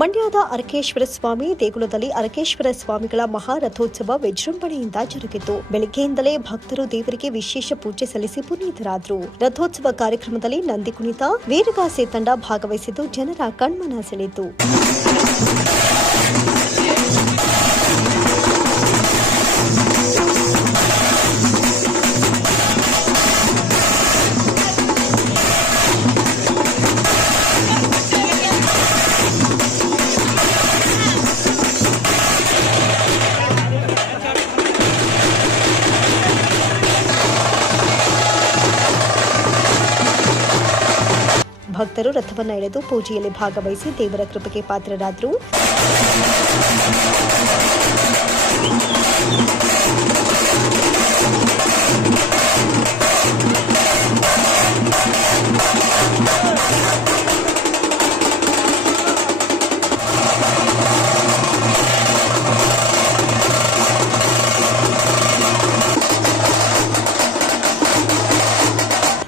ಮಂಡ್ಯದ ಅರಕೇಶ್ವರ ಸ್ವಾಮಿ ದೇಗುಲದಲ್ಲಿ ಅರಕೇಶ್ವರ ಸ್ವಾಮಿಗಳ ಮಹಾರಥೋತ್ಸವ ವಿಜೃಂಭಣೆಯಿಂದ ಜರುಗಿತು. ಬೆಳಗ್ಗೆಯಿಂದಲೇ ಭಕ್ತರು ದೇವರಿಗೆ ವಿಶೇಷ ಪೂಜೆ ಸಲ್ಲಿಸಿ ಪುನೀತರಾದರು. ರಥೋತ್ಸವ ಕಾರ್ಯಕ್ರಮದಲ್ಲಿ ನಂದಿ ಕುಣಿತ, ವೀರಗಾಸೆ ತಂಡ ಭಾಗವಹಿಸಿದ್ದು ಜನರ ಕಣ್ಮನ ಸೆಳೆಯಿತು. ಭಕ್ತರು ರಥವನ್ನು ಎಳೆದು ಪೂಜೆಯಲ್ಲಿ ಭಾಗವಹಿಸಿ ದೇವರ ಕೃಪೆಗೆ ಪಾತ್ರರಾದರು.